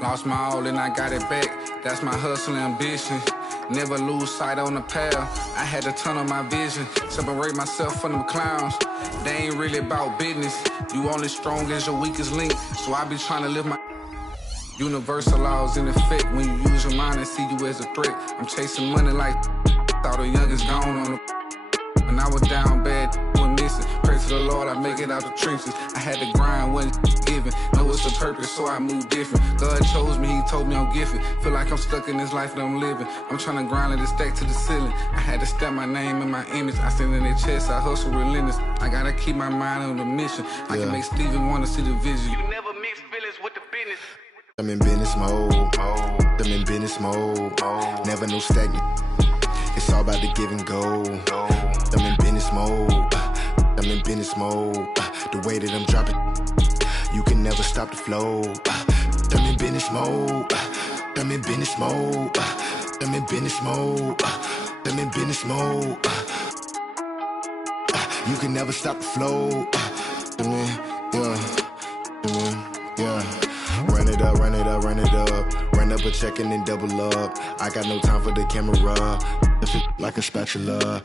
Lost my all and I got it back. That's my hustle and ambition. Never lose sight on the path. I had to tunnel my vision. Separate myself from them clowns. They ain't really about business. You only strong as your weakest link. So I be trying to live my universal laws in effect. When you use your mind and see you as a threat. I'm chasing money like thought the youngest gone on the. When I was down bad, was missing. Pray to the Lord, I make it out the trenches. I had to grind when given. Know it's a purpose, so I move different. God chose me, he told me I'm gifted. Feel like I'm stuck in this life that I'm living. I'm trying to grind it and stack to the ceiling. I had to step my name and my image. I stand in their chest, I hustle relentless. I gotta keep my mind on the mission. I can make Steven wanna see the vision. You never mix feelings with the business. I'm in business mode. I'm in business mode. Never no stagnant. It's all about the give and go. I'm in business mode. I'm in business mode. The way that I'm dropping, you can never stop the flow. I'm in business mode. I'm in business mode. I'm in business mode. I'm in business mode. You can never stop the flow. Run it up, run it up, run it up. Run up a check and then double up. I got no time for the camera. If it like a spatula.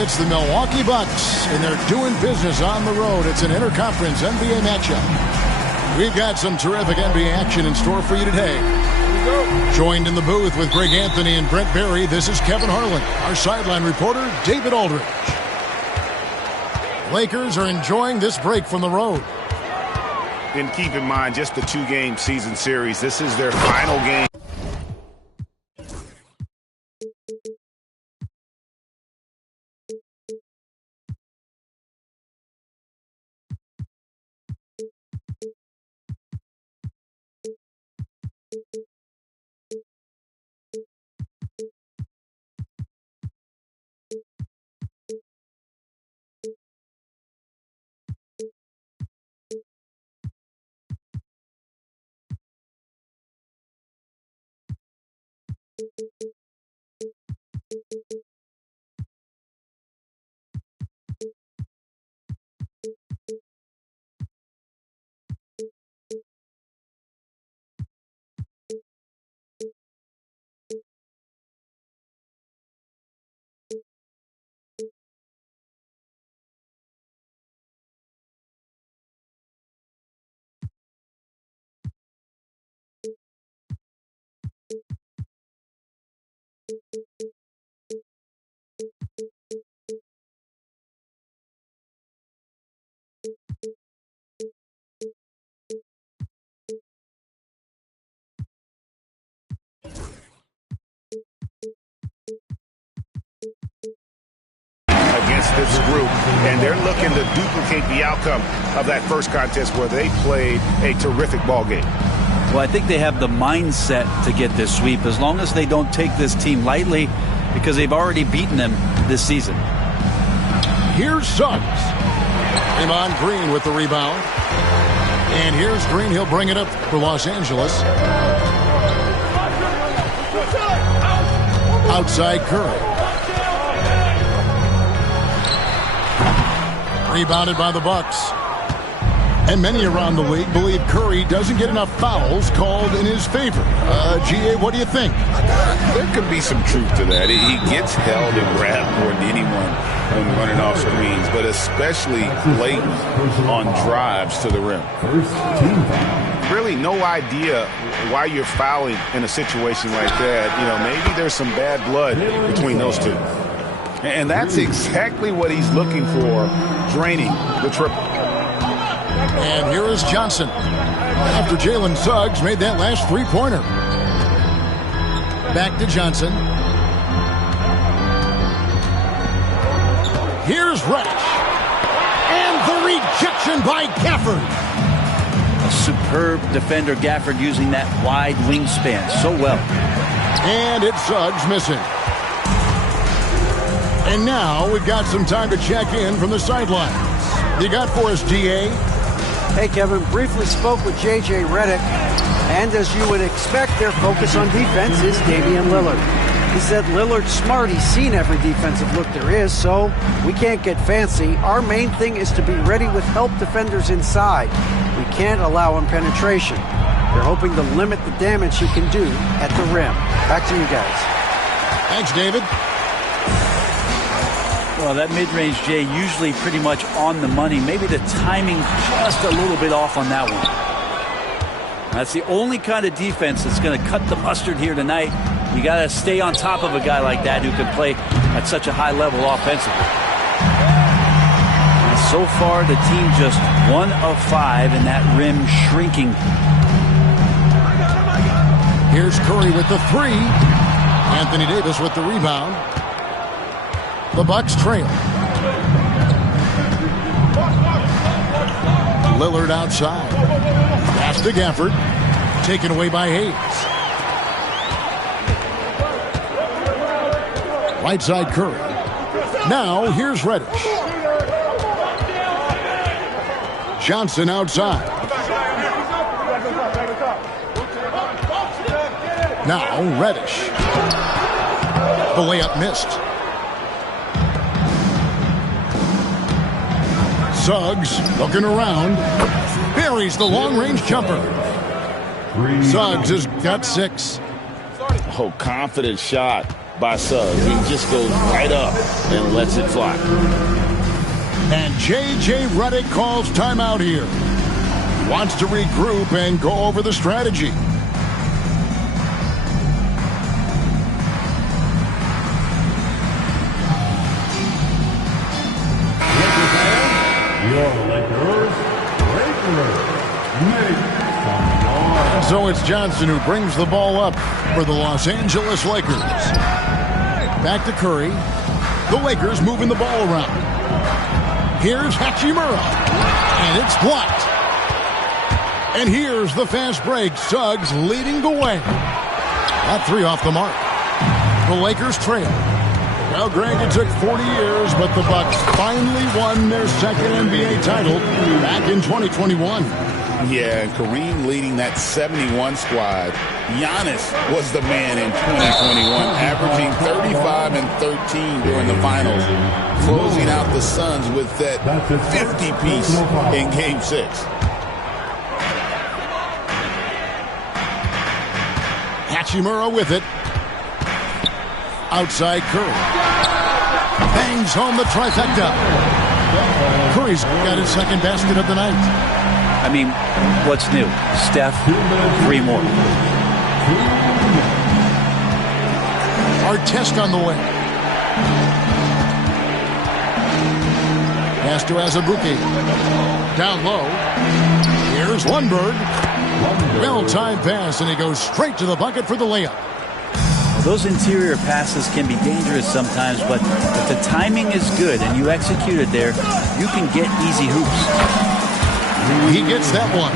It's the Milwaukee Bucks, and they're doing business on the road. It's an interconference NBA matchup. We've got some terrific NBA action in store for you today. Joined in the booth with Greg Anthony and Brent Barry, this is Kevin Harlan. Our sideline reporter, David Aldridge. Lakers are enjoying this break from the road. And keep in mind, just the two-game season series. This is their final game. Against this group, and they're looking to duplicate the outcome of that first contest where they played a terrific ball game. Well, I think they have the mindset to get this sweep as long as they don't take this team lightly because they've already beaten them this season. Here's Suggs. Draymond Green with the rebound. And here's Green. He'll bring it up for Los Angeles. Outside Curry. Rebounded by the Bucks. And many around the league believe Curry doesn't get enough fouls called in his favor. GA, what do you think? There could be some truth to that. He gets held and grabbed more than anyone when running off screens, but especially late on drives to the rim. Really no idea why you're fouling in a situation like that. You know, maybe there's some bad blood between those two. And that's exactly what he's looking for, draining the triple. And here is Johnson. After Jalen Suggs made that last three-pointer. Back to Johnson. Here's Reddish. And the rejection by Gafford. A superb defender, Gafford, using that wide wingspan so well. And it's Suggs missing. And now we've got some time to check in from the sidelines. You got for us, DA? Hey, Kevin, briefly spoke with J.J. Redick, and as you would expect, their focus on defense is Damian Lillard. He said Lillard's smart. He's seen every defensive look there is, so we can't get fancy. Our main thing is to be ready with help defenders inside. We can't allow them penetration. They're hoping to limit the damage you can do at the rim. Back to you guys. Thanks, David. Well, that mid-range, Jay, usually pretty much on the money. Maybe the timing just a little bit off on that one. That's the only kind of defense that's going to cut the mustard here tonight. You got to stay on top of a guy like that who can play at such a high level offensively. And so far, the team just 1 of 5 and that rim shrinking. Here's Curry with the three. Anthony Davis with the rebound. The Bucks trail. Lillard outside. Pass to Gafford. Taken away by Hayes. Right side Curry. Now here's Reddish. Johnson outside. Now Reddish. The layup missed. Suggs looking around. Buries the long-range jumper. Suggs has got 6. Oh, confident shot by Suggs. He just goes right up and lets it fly. And J.J. Redick calls timeout here. Wants to regroup and go over the strategy. So it's Johnson who brings the ball up for the Los Angeles Lakers. Back to Curry. The Lakers moving the ball around. Here's Hachimura. And it's blocked. And here's the fast break. Suggs leading the way. That 3 off the mark. The Lakers trail. Well, Greg, it took 40 years, but the Bucks finally won their second NBA title back in 2021. Yeah, and Kareem leading that 71 squad. Giannis was the man in 2021, averaging 35 and 13 during the finals, closing out the Suns with that 50-piece in Game 6. Hachimura with it. Outside Curry. Bangs home the trifecta. Curry's got his second basket of the night. I mean, what's new? Steph, 3 more. Artest on the way. Pass to Azubuike. Down low. Here's Lundberg. Well-timed pass, and he goes straight to the bucket for the layup. Those interior passes can be dangerous sometimes, but if the timing is good and you execute it there, you can get easy hoops. He gets that one.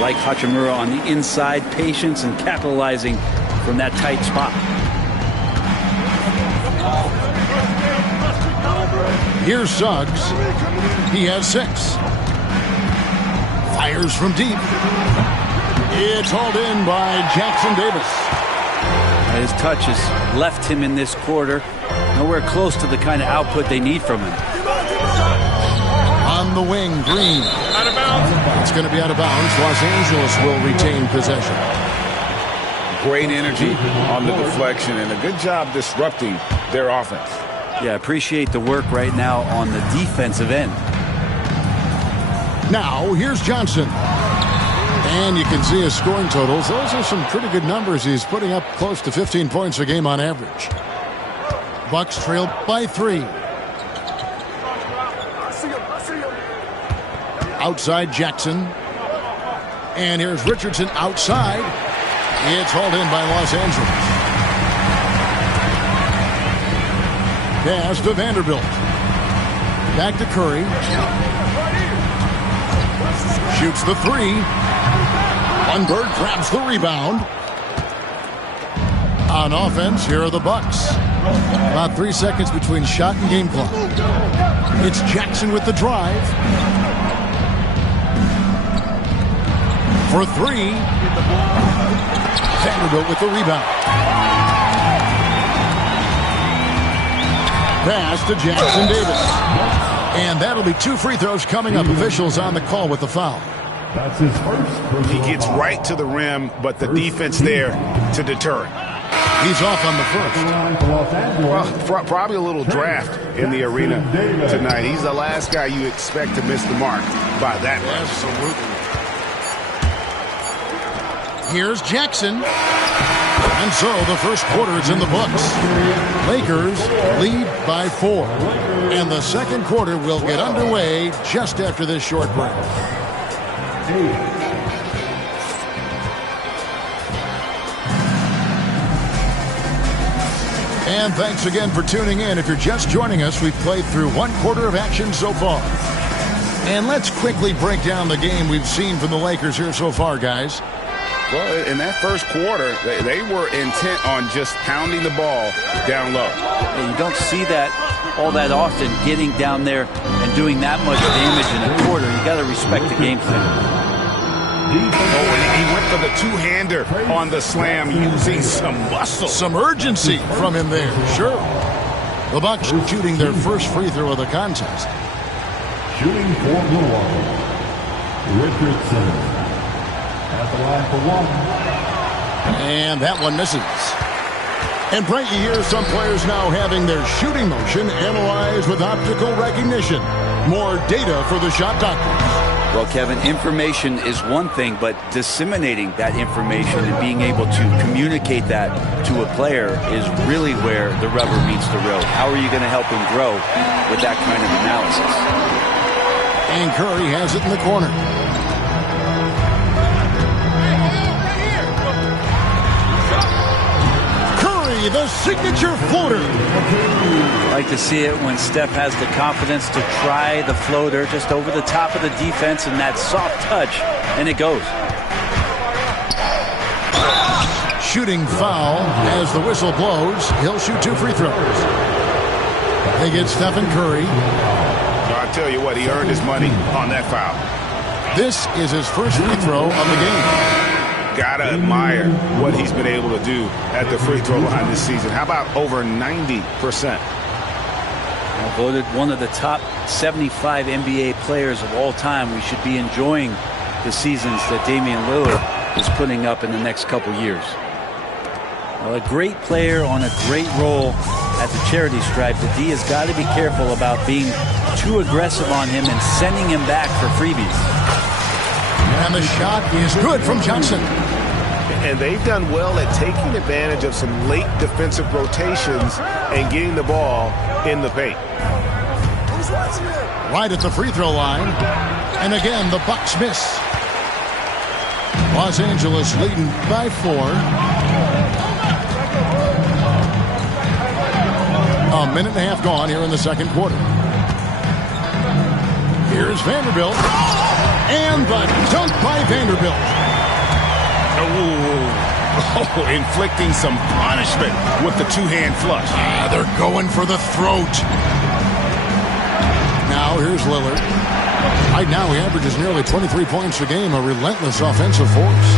Like Hachimura on the inside, patience and capitalizing from that tight spot. Here's Suggs. He has 6. Fires from deep. It's hauled in by Jackson Davis. His touch has left him in this quarter. Nowhere close to the kind of output they need from him. On the wing, Green. Out of bounds. It's going to be out of bounds. Los Angeles will retain possession. Great energy on the deflection and a good job disrupting their offense. Yeah, appreciate the work right now on the defensive end. Now, here's Johnson. And you can see his scoring totals. Those are some pretty good numbers. He's putting up close to 15 points a game on average. Bucks trail by 3. Outside Jackson. And here's Richardson outside. It's hauled in by Los Angeles. Pass to Vanderbilt. Back to Curry. Shoots the 3. Lundberg grabs the rebound. On offense, here are the Bucks. About 3 seconds between shot and game clock. It's Jackson with the drive. For 3. Vanderbilt with the rebound. Pass to Jackson Davis. And that'll be 2 free throws coming up. Officials on the call with the foul. That's his first. He gets right to the rim, but the defense there to deter it. He's off on the first. Well, probably a little draft in the arena tonight. He's the last guy you expect to miss the mark by that much. Absolutely. Here's Jackson. And so the first quarter is in the books. Lakers lead by 4. And the second quarter will get underway just after this short break. And thanks again for tuning in. If you're just joining us, we've played through 1 quarter of action so far. And let's quickly break down the game we've seen from the Lakers here so far, guys. Well, in that first quarter, they were intent on just pounding the ball down low. And you don't see that all that often, getting down there and doing that much damage in a quarter. You got to respect the game plan. Oh, he went for the two-hander on the slam using some muscle. Some urgency from him there, sure. The Bucks shooting their first free throw of the contest. Shooting for Milwaukee, Richardson at the line for 1. And that one misses. And Brent, you hear some players now having their shooting motion analyzed with optical recognition. More data for the shot doctors. Well, Kevin, information is one thing, but disseminating that information and being able to communicate that to a player is really where the rubber meets the road. How are you going to help him grow with that kind of analysis? And Curry has it in the corner. Curry, the signature floater. I like to see it when Steph has the confidence to try the floater just over the top of the defense and that soft touch, and it goes. Shooting foul as the whistle blows. He'll shoot 2 free throws. They get Stephen Curry. I tell you what, he earned his money on that foul. This is his first free throw of the game. Gotta admire what he's been able to do at the free throw line this season. How about over 90%? Voted one of the top 75 NBA players of all time. We should be enjoying the seasons that Damian Lillard is putting up in the next couple years. Well, a great player on a great role at the charity stripe. The D has got to be careful about being too aggressive on him and sending him back for freebies. And the shot is good from Johnson. And they've done well at taking advantage of some late defensive rotations and getting the ball in the paint. Right at the free throw line. And again, the Bucks miss. Los Angeles leading by 4. A minute and a half gone here in the second quarter. Here's Vanderbilt. And the dunk by Vanderbilt. Oh, inflicting some punishment with the two-hand flush. They're going for the throat. Now here's Lillard. Right now he averages nearly 23 points a game, a relentless offensive force.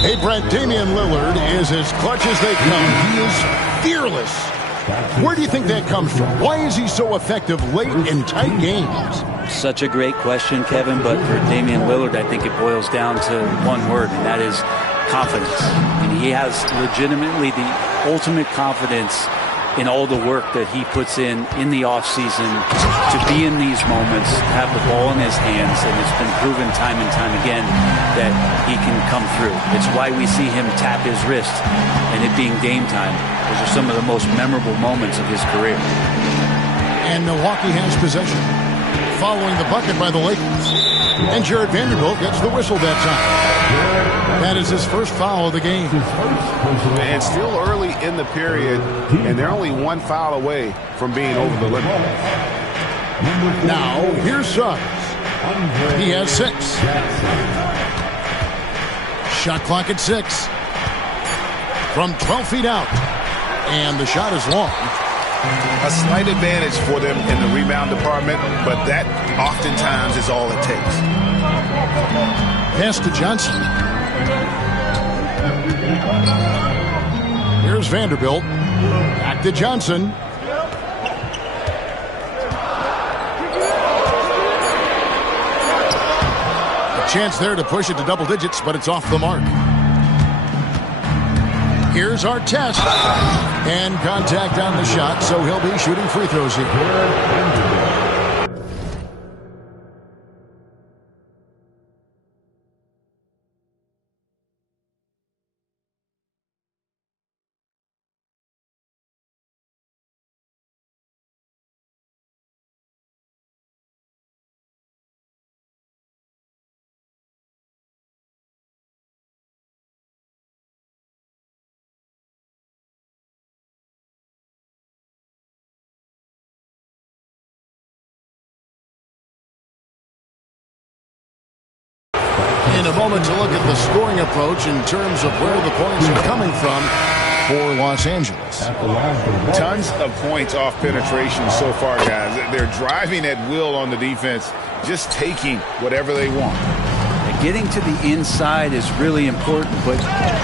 Hey, Brent, Damian Lillard is as clutch as they come. He is fearless. Where do you think that comes from? Why is he so effective late in tight games? Such a great question, Kevin, but for Damian Lillard, I think it boils down to one word, and that is confidence. And he has legitimately the ultimate confidence in all the work that he puts in the offseason to be in these moments, to have the ball in his hands, and it's been proven time and time again that he can come through. It's why we see him tap his wrist, and it being game time. Those are some of the most memorable moments of his career. And Milwaukee has possession, following the bucket by the Lakers. And Jared Vanderbilt gets the whistle that time. That is his first foul of the game. And still early in the period, and they're only one foul away from being over the limit. Now, here's Suggs. He has 6. Shot clock at 6. From 12 feet out. And the shot is long. A slight advantage for them in the rebound department, but that oftentimes is all it takes. Pass to Johnson. Here's Vanderbilt. Back to Johnson. A chance there to push it to double digits, but it's off the mark. Here's Artest. And contact on the shot, so he'll be shooting free throws here. In a moment to look at the scoring approach in terms of where the points are coming from for Los Angeles. Tons of points off penetration so far, guys. They're driving at will on the defense, just taking whatever they want. Getting to the inside is really important, but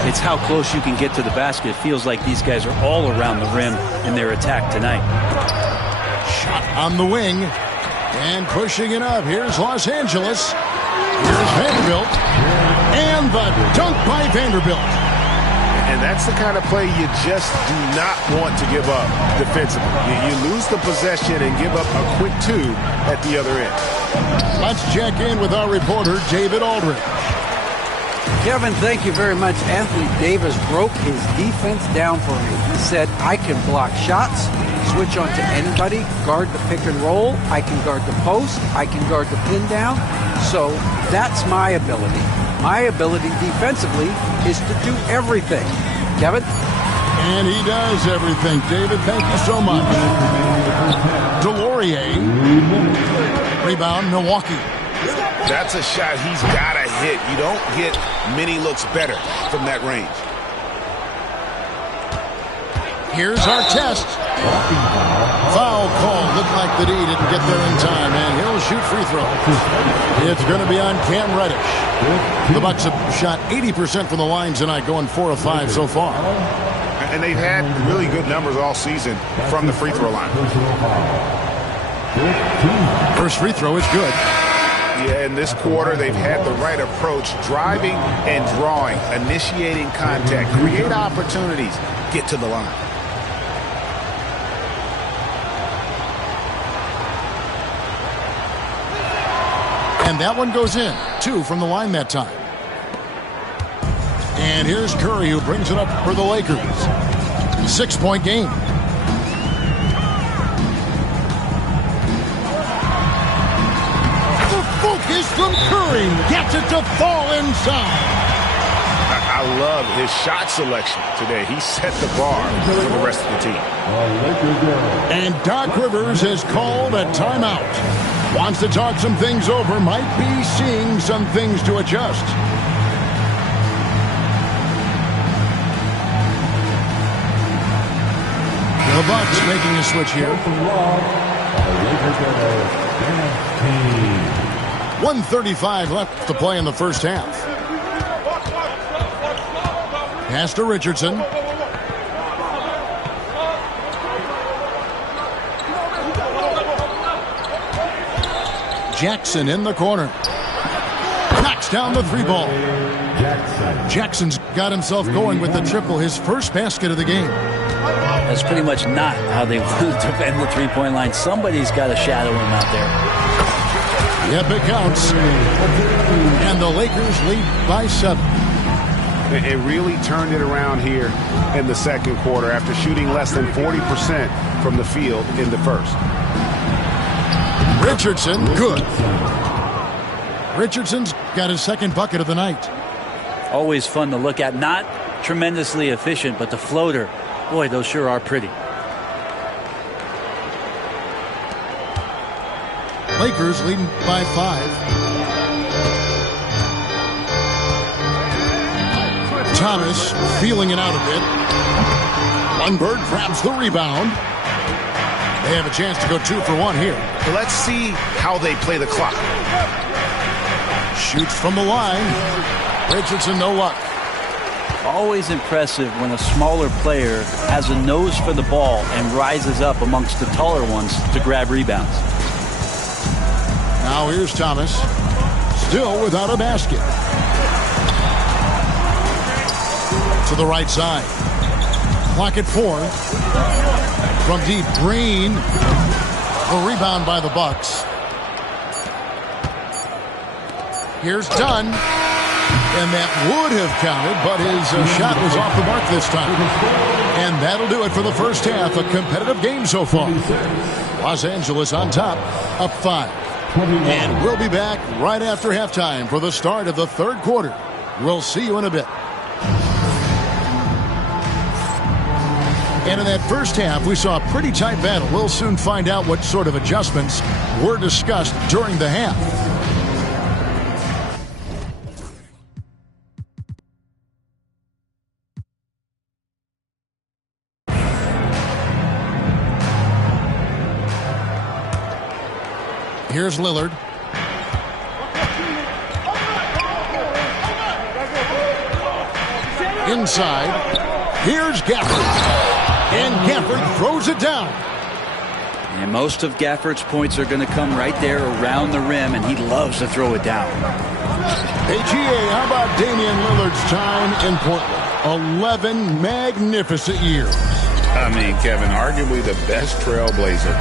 it's how close you can get to the basket. It feels like these guys are all around the rim in their attack tonight. Shot on the wing and pushing it up. Here's Los Angeles. Here's Vanderbilt, and the dunk by Vanderbilt. And that's the kind of play you just do not want to give up defensively. You lose the possession and give up a quick 2 at the other end. Let's check in with our reporter, David Aldridge. Kevin, thank you very much. Anthony Davis broke his defense down for me. He said, I can block shots, switch on to anybody, guard the pick and roll, I can guard the post, I can guard the pin down. So that's my ability. My ability defensively is to do everything. Kevin? And he does everything. David, thank you so much. Delorier. Rebound, Milwaukee. That's a shot he's got to hit. You don't get many looks better from that range. Here's Artest. Foul call. Looked like the D didn't get there in time, and he'll shoot free throw. It's going to be on Cam Reddish. The Bucks have shot 80% from the line tonight, going 4 of 5 so far. And they've had really good numbers all season from the free throw line. First free throw is good. Yeah, in this quarter, they've had the right approach, driving and drawing, initiating contact, create opportunities, get to the line. And that one goes in. 2 from the line that time. And here's Curry, who brings it up for the Lakers. 6-point game. The focus from Curry gets it to fall inside. I love his shot selection today. He set the bar for the rest of the team. And Doc Rivers has called a timeout. Wants to talk some things over. Might be seeing some things to adjust. The Bucks making a switch here. 1:35 left to play in the first half. Pass to Richardson. Jackson in the corner. Knocks down the 3 ball. Jackson's got himself going with the triple, his first basket of the game. That's pretty much not how they want to defend the three-point line. Somebody's got to shadow him out there. Yep, it counts. And the Lakers lead by 7. It really turned it around here in the second quarter after shooting less than 40% from the field in the first. Richardson, good. Richardson's got his second bucket of the night. Always fun to look at. Not tremendously efficient, but the floater, boy, those sure are pretty. Lakers leading by 5. Thomas feeling it out a bit. Lundberg grabs the rebound. They have a chance to go 2 for 1 here. Let's see how they play the clock. Shoots from the line. Richardson, no luck. Always impressive when a smaller player has a nose for the ball and rises up amongst the taller ones to grab rebounds. Now here's Thomas. Still without a basket. To the right side. Clock at 4. From deep, Green. The rebound by the Bucks. Here's Dunn. And that would have counted, but his shot was off the mark this time. And that'll do it for the first half. A competitive game so far. Los Angeles on top, up 5. And we'll be back right after halftime for the start of the third quarter. We'll see you in a bit. And in that first half, we saw a pretty tight battle. We'll soon find out what sort of adjustments were discussed during the half. Here's Lillard. Inside. Here's Gafford. And Gafford throws it down. And most of Gafford's points are going to come right there around the rim, and he loves to throw it down. Hey, GA, how about Damian Lillard's time in Portland? 11 magnificent years. I mean, Kevin, arguably the best trailblazer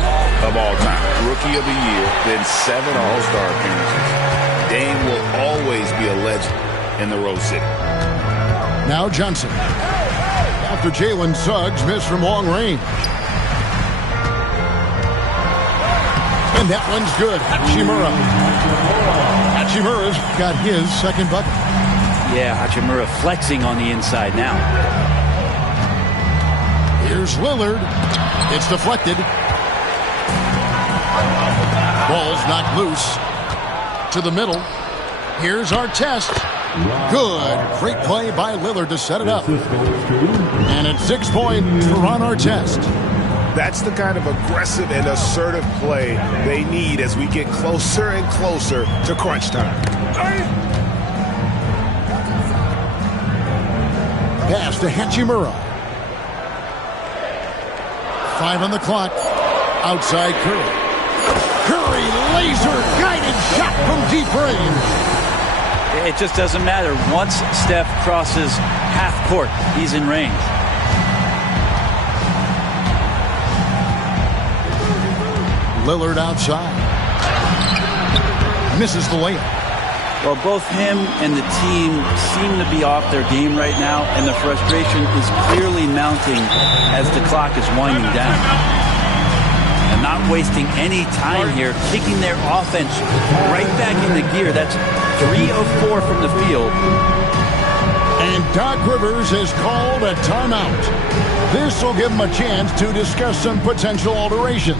of all time. Rookie of the year, then 7 All-Star appearances. Dame will always be a legend in the Rose City. Now Johnson. After Jalen Suggs missed from long range. And that one's good. Hachimura. Hachimura's got his second bucket. Yeah, Hachimura flexing on the inside now. Here's Lillard. It's deflected. Ball's knocked loose. To the middle. Here's Artest. Good. Great play by Lillard to set it up. And it's 6 points for Ron Artest. That's the kind of aggressive and assertive play they need as we get closer and closer to crunch time. Pass to Hachimura. 5 on the clock. Outside Curry. Curry laser-guided shot from deep range. It just doesn't matter. Once Steph crosses half court, he's in range. Lillard outside. Misses the layup. Well, both him and the team seem to be off their game right now, and the frustration is clearly mounting as the clock is winding down. And not wasting any time here, kicking their offense right back into gear. That's 3 of 4 from the field. And Doc Rivers has called a timeout. This will give him a chance to discuss some potential alterations.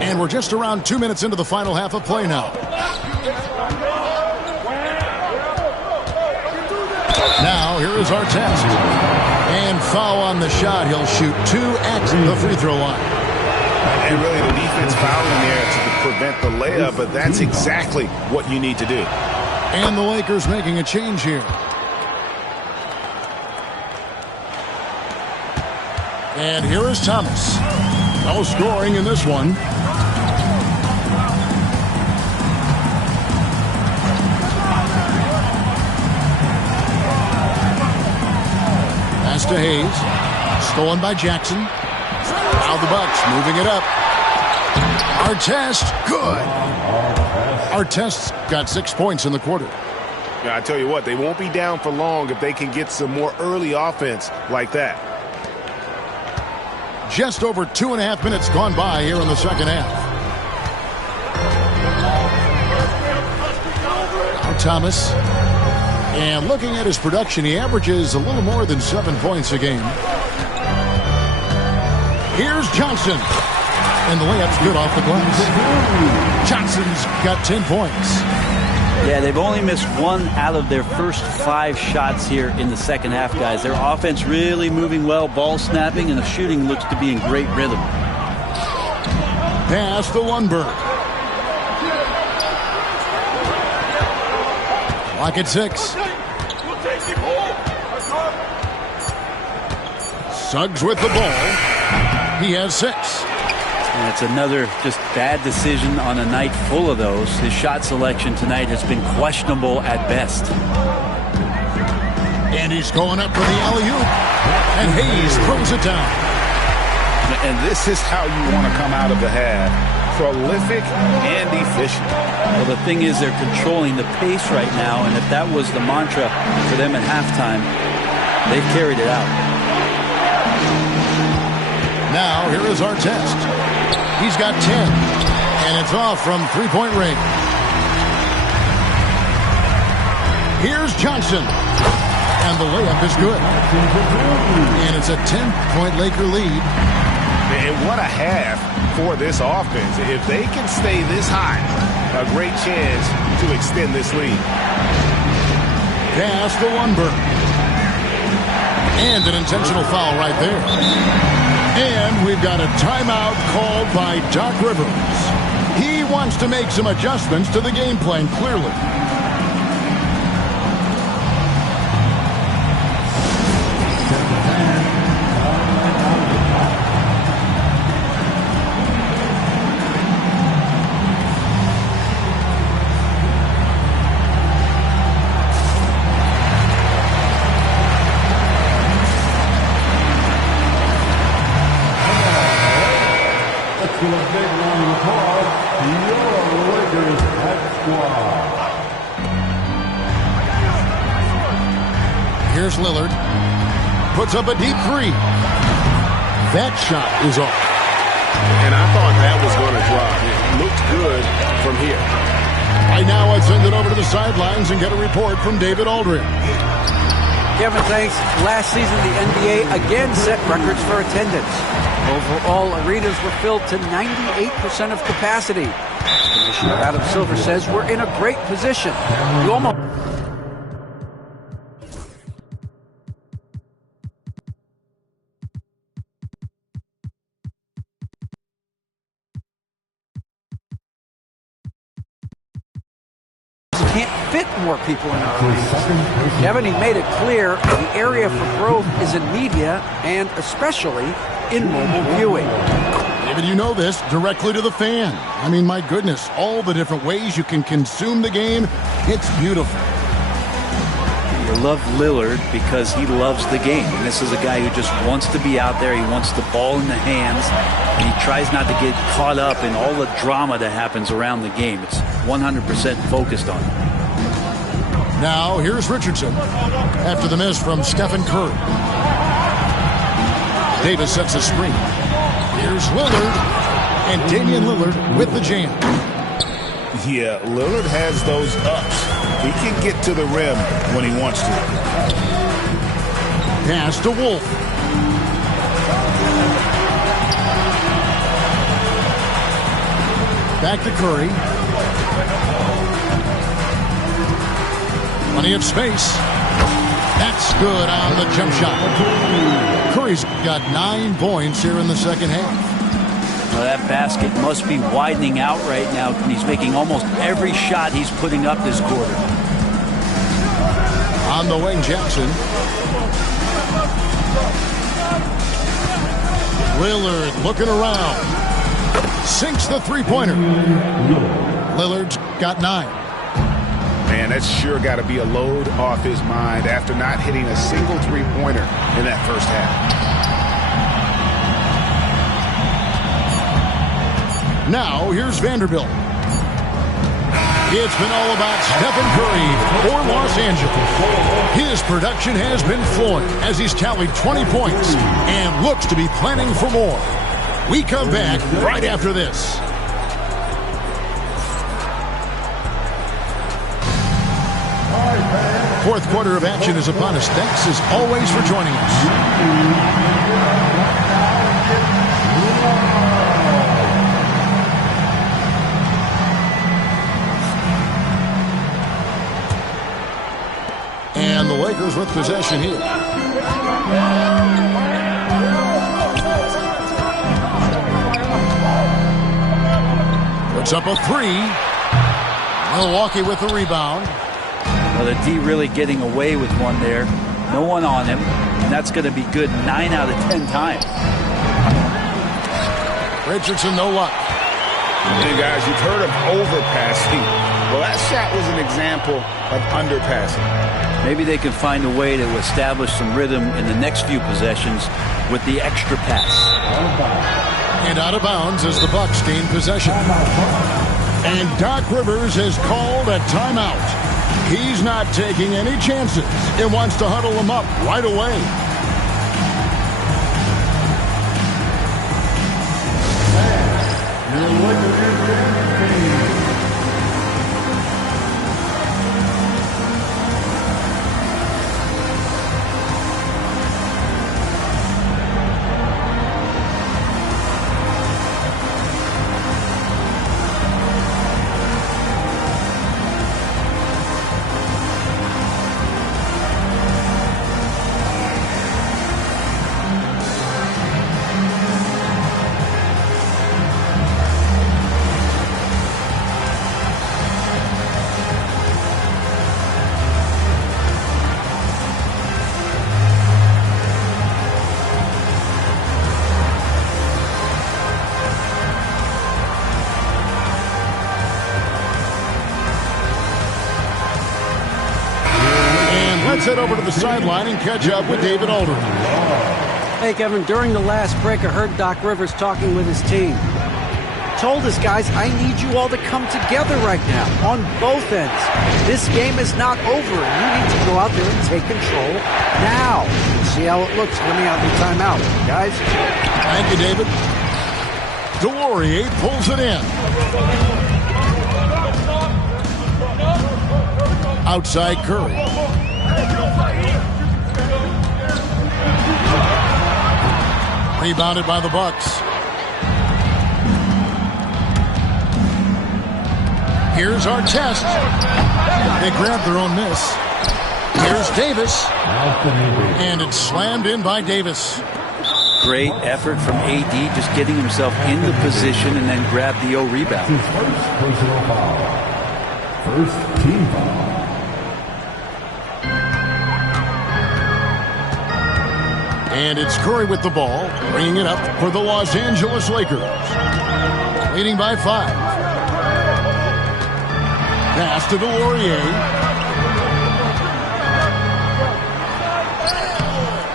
And we're just around 2 minutes into the final half of play now. Now, here is Artest. And foul on the shot. He'll shoot 2 at the free throw line. And really the defense fouling there to prevent the layup, but that's exactly what you need to do. And the Lakers making a change here. And here is Thomas. No scoring in this one. Pass to Hayes. Stolen by Jackson. Now the Bucks moving it up. Artest, good. Artest's got 6 points in the quarter. Yeah, I tell you what, they won't be down for long if they can get some more early offense like that. Just over 2.5 minutes gone by here in the second half. Now Thomas. And looking at his production, he averages a little more than 7 points a game. Here's Johnson. And the layup's good off the glass. Johnson's got 10 points. Yeah, they've only missed 1 out of their first 5 shots here in the second half, guys. Their offense really moving well, ball snapping, and the shooting looks to be in great rhythm. Pass to Lundberg. Clock at 6. Suggs with the ball. He has 6. And it's another just bad decision on a night full of those. His shot selection tonight has been questionable at best. And he's going up for the alley-oop. And Hayes throws it down. And this is how you want to come out of the half. Prolific and efficient. Well, the thing is they're controlling the pace right now, and if that was the mantra for them at halftime, they've carried it out. Now, here is Artest. He's got 10, and it's off from three-point range. Here's Johnson, and the layup is good. And it's a 10-point Laker lead. And what a half for this offense. If they can stay this high, a great chance to extend this lead. Pass to Lundberg. And an intentional foul right there. And we've got a timeout called by Doc Rivers. He wants to make some adjustments to the game plan, clearly. Here's Lillard. Puts up a deep 3. That shot is off. And I thought that was going to drop. It looked good from here. Right now, I'd send it over to the sidelines and get a report from David Aldridge. Kevin, thanks. Last season, the NBA again set records for attendance. Overall, arenas were filled to 98% of capacity. Commissioner Adam Silver says we're in a great position. You almost... can't fit more people in our arenas. Kevin, he made it clear the area for growth is in media and especially in mobile viewing. David, you know this, directly to the fan. I mean, my goodness, all the different ways you can consume the game, it's beautiful. You love Lillard because he loves the game. And this is a guy who just wants to be out there. He wants the ball in the hands, and he tries not to get caught up in all the drama that happens around the game. It's 100% focused on it. Now, here's Richardson after the miss from Stephen Curry. Davis sets a screen. Here's Lillard, and Damian Lillard with the jam. Yeah, Lillard has those ups. He can get to the rim when he wants to. Pass to Wolf. Back to Curry. Plenty of space. That's good on the jump shot. Curry's got 9 points here in the second half. Well, that basket must be widening out right now. He's making almost every shot he's putting up this quarter. On the wing, Jackson. Lillard looking around. Sinks the three-pointer. Lillard's got 9. Man, that's sure got to be a load off his mind after not hitting a single three-pointer in that first half. Now, here's Vanderbilt. It's been all about Stephen Curry for Los Angeles. His production has been flowing as he's tallied 20 points and looks to be planning for more. We come back right after this. Fourth quarter of action is upon us. Thanks as always for joining us. And the Lakers with possession here. Puts up a 3. Milwaukee with the rebound. Well, the D really getting away with one there. No one on him. And that's going to be good 9 out of 10 times. Richardson, no luck. Hey, guys, you've heard of overpassing. Well, that shot was an example of underpassing. Maybe they can find a way to establish some rhythm in the next few possessions with the extra pass. And out of bounds as the Bucks gain possession. And Doc Rivers has called a timeout. He's not taking any chances and wants to huddle them up right away. Let's head over to the sideline and catch up with David Aldridge. Hey, Kevin, during the last break, I heard Doc Rivers talking with his team. Told his guys, I need you all to come together right now on both ends. This game is not over, and you need to go out there and take control now. See how it looks coming out of the timeout, guys. Thank you, David. Delorier pulls it in. Outside Curry. Rebounded by the Bucks. Here's our test. They grabbed their own miss. Here's Davis. And it's slammed in by Davis. Great effort from AD, just getting himself into position and then grab the rebound. His first personal foul. First team foul. And it's Curry with the ball, bringing it up for the Los Angeles Lakers. Leading by 5. Pass to Delorier.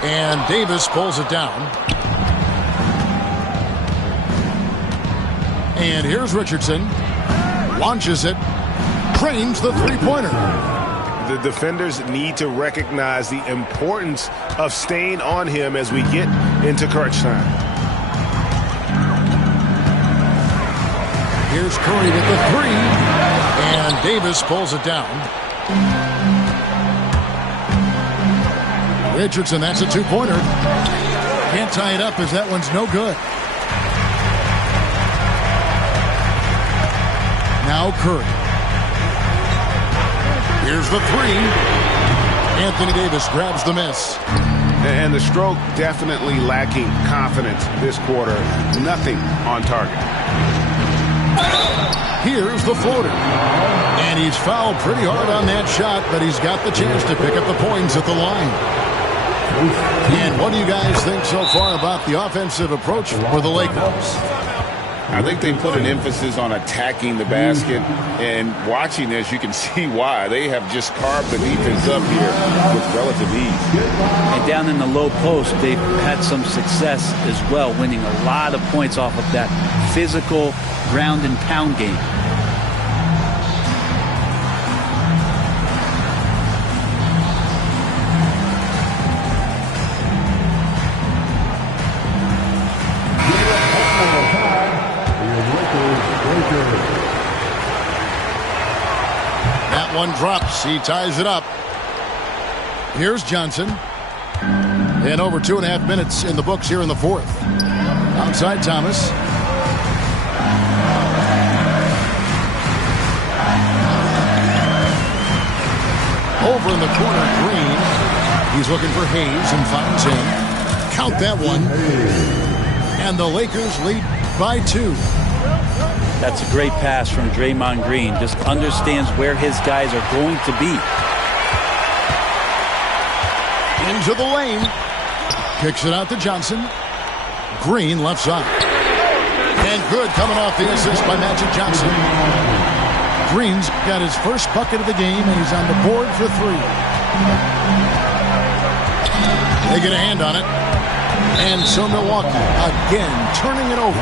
And Davis pulls it down. And here's Richardson. Launches it. Trains the three-pointer. The defenders need to recognize the importance of staying on him as we get into crunch time. Here's Curry with the 3. And Davis pulls it down. Richardson, that's a two-pointer. Can't tie it up as that one's no good. Now Curry. Here's the 3. Anthony Davis grabs the miss. And the stroke definitely lacking confidence this quarter. Nothing on target. Here's the floater. And he's fouled pretty hard on that shot, but he's got the chance to pick up the points at the line. And what do you guys think so far about the offensive approach for the Lakers? I think they put an emphasis on attacking the basket, and watching this, you can see why. They have just carved the defense up here with relative ease. And down in the low post, they've had some success as well, winning a lot of points off of that physical ground and pound game. That one drops. He ties it up. Here's Johnson. And over 2.5 minutes in the books here in the fourth. Outside Thomas. Over in the corner, Green. He's looking for Hayes and finds him. Count that one. And the Lakers lead by 2. That's a great pass from Draymond Green. Just understands where his guys are going to be. Into the lane. Kicks it out to Johnson. Green left side. And good coming off the assist by Magic Johnson. Green's got his first bucket of the game, and he's on the board for 3. They get a hand on it. And so Milwaukee again turning it over.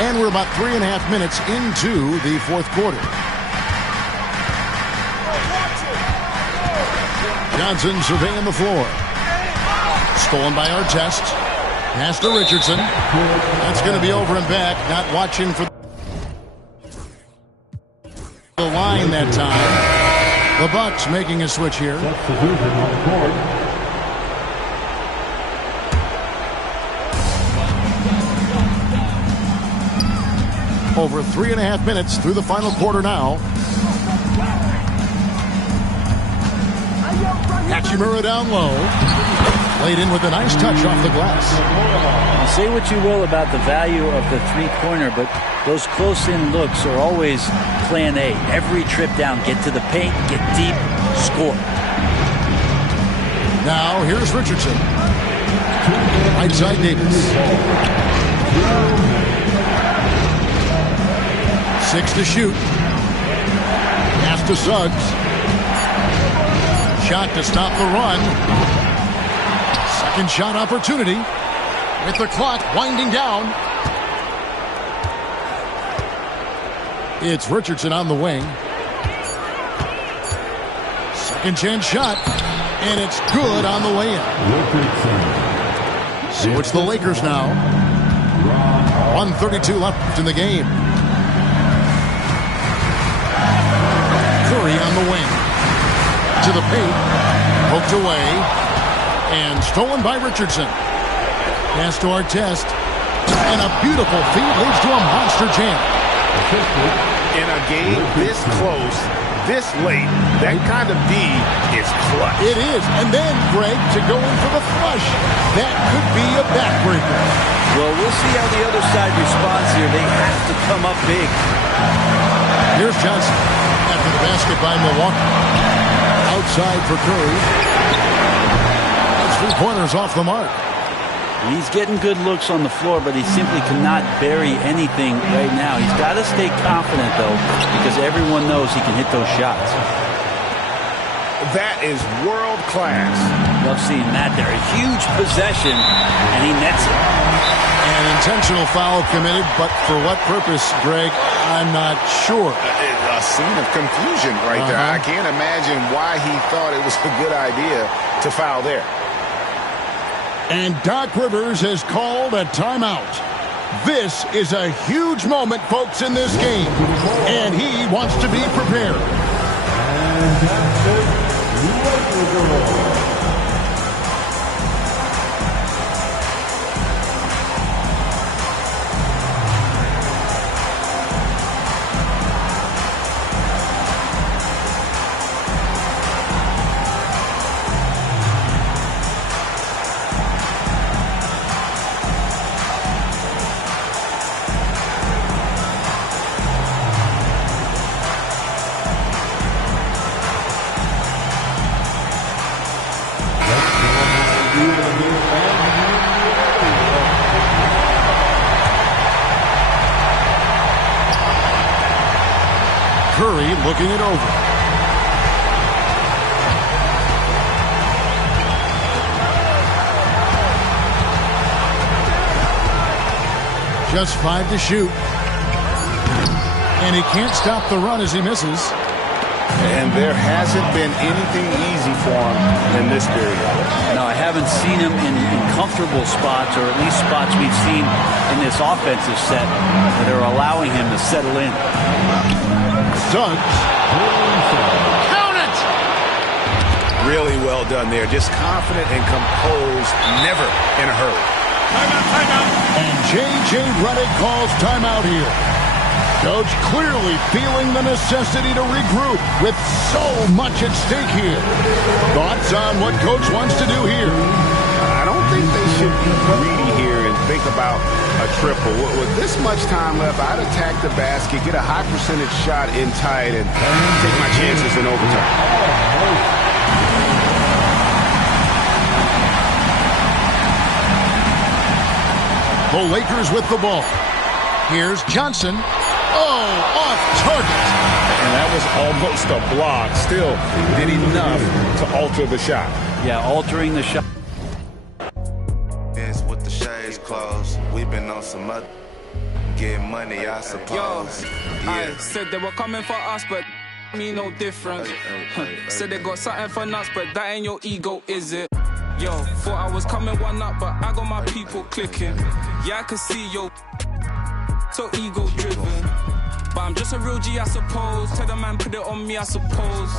And we're about 3.5 minutes into the fourth quarter. Johnson surveying the floor. Stolen by Artest. Pass to Richardson. That's going to be over and back. Not watching for the line that time. The Bucks making a switch here. Over 3.5 minutes through the final quarter now. Hachimura down low. Laid in with a nice touch off the glass. Say what you will about the value of the three-pointer, but those close-in looks are always plan A. Every trip down, get to the paint, get deep, score. Now here's Richardson. Right side Davis. 6 to shoot. Pass to Suggs. Shot to stop the run. Second shot opportunity. With the clock winding down. It's Richardson on the wing. Second chance shot. And it's good on the way in. So it's the Lakers now. 1:32 left in the game. Curry on the wing. To the paint. Poked away. And stolen by Richardson. Pass to Artest. And a beautiful feed leads to a monster jam. In a game this close, this late, that kind of D is clutch. It is. And then, Greg, to go in for the flush. That could be a backbreaker. Well, we'll see how the other side responds here. They have to come up big. Here's Johnson after the basket by Milwaukee. Outside for Curry. Those 3-pointers off the mark. He's getting good looks on the floor, but he simply cannot bury anything right now. He's got to stay confident, though, because everyone knows he can hit those shots. That is world class. Love seeing that there. A huge possession, and he nets it. An intentional foul committed, but for what purpose, Greg, I'm not sure. A scene of confusion right there. I can't imagine why he thought it was a good idea to foul there. And Doc Rivers has called a timeout. This is a huge moment, folks, in this game. And he wants to be prepared. Curry looking it over. Just 5 to shoot. And he can't stop the run as he misses. And there hasn't been anything easy for him in this period. No, I haven't seen him in comfortable spots, or at least spots we've seen in this offensive set that are allowing him to settle in. Suggs. Count it! Really well done there. Just confident and composed, never in a hurry. Timeout. And J.J. Redick calls timeout here. Coach clearly feeling the necessity to regroup with so much at stake here. Thoughts on what Coach wants to do here? I don't think they should be greedy here and think about a triple. With this much time left, I'd attack the basket, get a high percentage shot in tight, and take my chances in overtime. The Lakers with the ball. Here's Johnson. Oh, off target. And that was almost a block. Still did enough to alter the shot. Yeah, altering the shot. Yes, with the shades closed. We've been on some other get money, I suppose. I said they were coming for us, but me no different. Said they got something for nuts, but that ain't your ego, is it? Yo, thought I was coming one up, but I got my people clicking. Yeah, I can see yo, so ego driven. But I'm just a real G, I suppose. Tell the man put it on me, I suppose.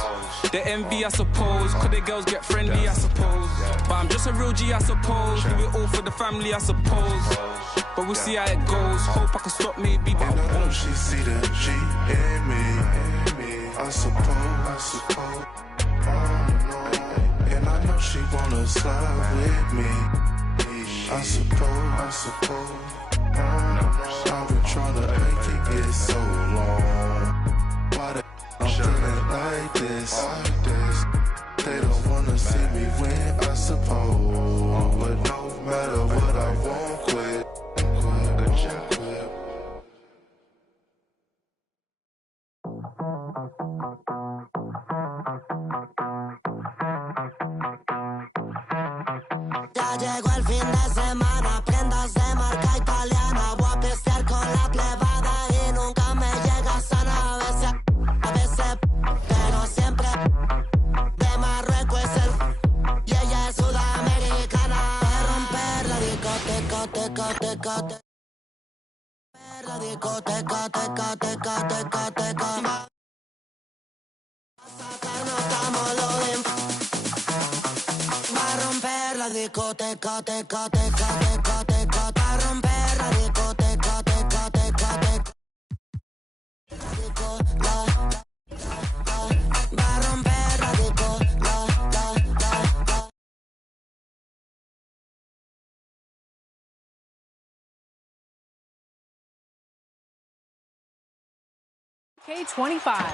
The envy, I suppose. Could the girls get friendly, I suppose. But I'm just a real G, I suppose. Do it all for the family, I suppose. But we'll see how it goes. Hope I can stop maybe, but I won't. She see the G in me. I suppose. And I know she wanna slide with me. I suppose. I've been trying to make it get so long. Why they I'm feeling like this? They don't wanna see me win, I suppose. But no matter what, I won't quit. Ya llegó el fin de semana, prendas de marca italiana. Voy a pistear con la plebada y nunca me llega sana. A veces, pero siempre. De Marruecos es el y ella es sudamericana. Va a romper la discoteca. La discoteca. Va a sacarnos como lo de va a romper la discoteca, va a romper la discoteca, va a romper la discoteca. K25.